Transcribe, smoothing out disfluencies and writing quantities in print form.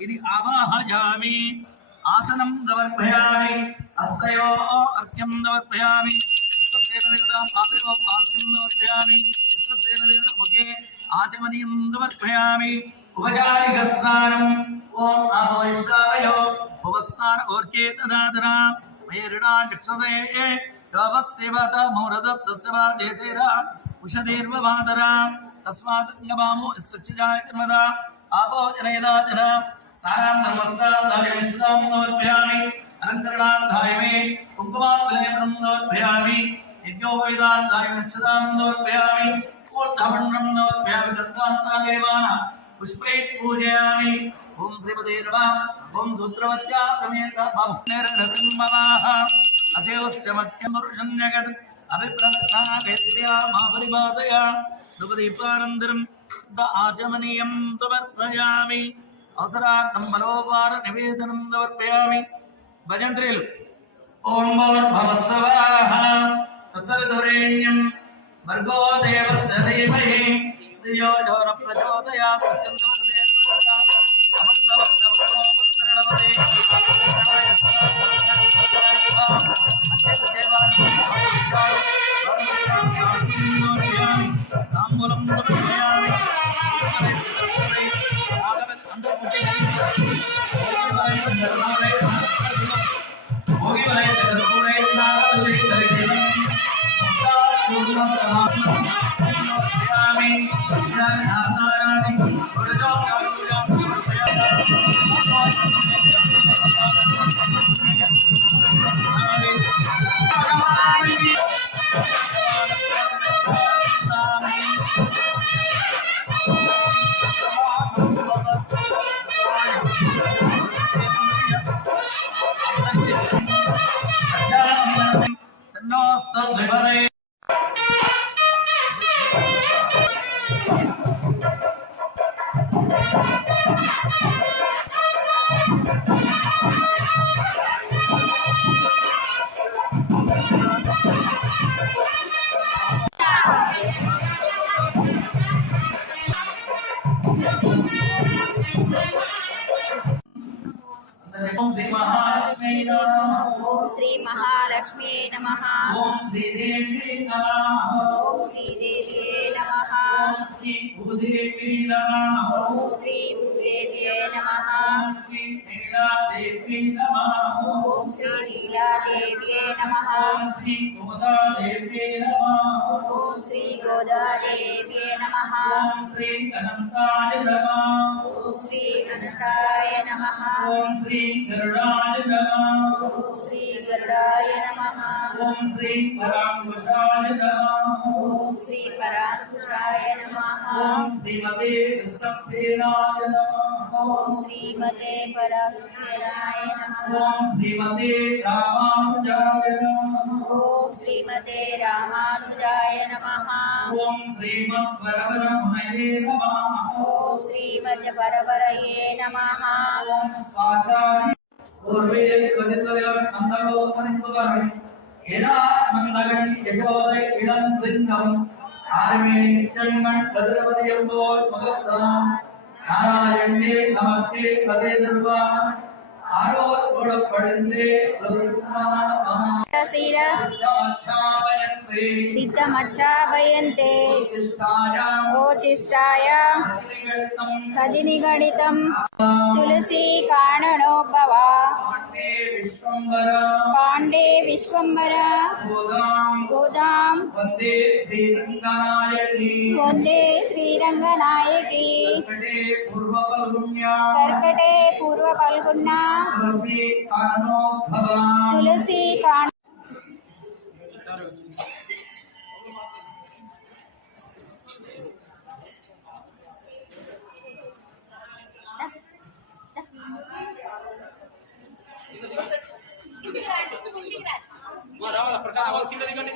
ఇది ఆవాహయామి ఆసనం సమర్పయామి హస్తయో అర్ఘ్యం సమర్పయామి ముఖే ఆచమనీయం సమర్పయామి ఉపచారిక స్నానం ఓం నమో ఇష్టావయో ఉపస్నాన ఓర్చేతదాదరా మేరుడా చక్షుదే యోవస్సేవత మౌరదత్తస్య దేతేరా ఉషదీర్వవాదరా తస్మాత్ గమామో ఇస్సుచిజాయ కర్మదా ఆపో జనయదాజన స్నానాంతర్వస్త్రాంతాయ సమర్పయామి అనంతరణాంతాయ మే కుంకుమాత్మలేపనం సమర్పయామి యజ్ఞోపేదాంతాయ సమర్పయామి ఊర్ధమణ్ణం సమర్పయామి దత్తాంతాయేవాన పుష్పై పూజయామి ఓం శ్రీపదే నమః ఓం సూత్రవత్యా తమేక బహునిర్నృతిమ్మవాహ అదేవస్య మత్యమరుషన్యగత్ అభిప్రదక్షిణాగత్యా మహాపరిపాదయ ధ్రువదీపానందరం ఆచమనీయం సమర్పయామి అవసరార్థం బలోపార నివేదనం సమర్పయామి భజంత్రీలు ఓం భూర్భువస్సువః తత్సవితురేణ్యం భర్గో దేవస్య ధీమహి ధియో యో న ప్రచోదయాత్ ఓం శ్రీ మహాలక్ష్మీ నమః ఓం శ్రీదేవ్యే నమః ఓం శ్రీదేవ్యే నమః ఓం శ్రీ భూదేవ్యే నమః ఓం శ్రీ లీలాదేవ్యే నమః ఓం శ్రీ గోదాదేవ్యే నమః ఓం శ్రీ అనంతాయ నమః ఓం శ్రీ గరుడాయ నమః ఓం శ్రీ గరుడాయ నమః ఓం శ్రీ పరాంకుశాయ నమః ఓం శ్రీ పరాంకుశాయ నమః ఓం శ్రీమతే విశ్వక్సేనాయ నమః ఓం శ్రీమతే పరాంకుశేనాయ నమః ఓం శ్రీమతే రామానుజాయ నమః ఓం శ్రీమతే రామానుజాయ నమః ఓం శ్రీమద్వరవరమునయే నమః ఓం శ్రీమద్వరవరయే నమః ఓం స్వాచారి పూర్వే కదితవయ మందలోపనిపవరై ఏనా మందగని యజోదై ఇదం సింగం ఆర్మే నిత్యంగం కదిరవదియంబో మగస్తం నారాయణే నమస్తే కదే దుర్వా ఆరో కొడపడిందే సిద్ధమచ్చాభయంతే ఓచిష్టాయ కదినిగణితం తులసీ కారణోద్భవ పాండే విశ్వంబర గోదాం వందే శ్రీరంగనాయకి కర్కటే పూర్వ పల్గుణ్య తులసీ కాణ రావాలి ప్రసాదం కింద దిగండి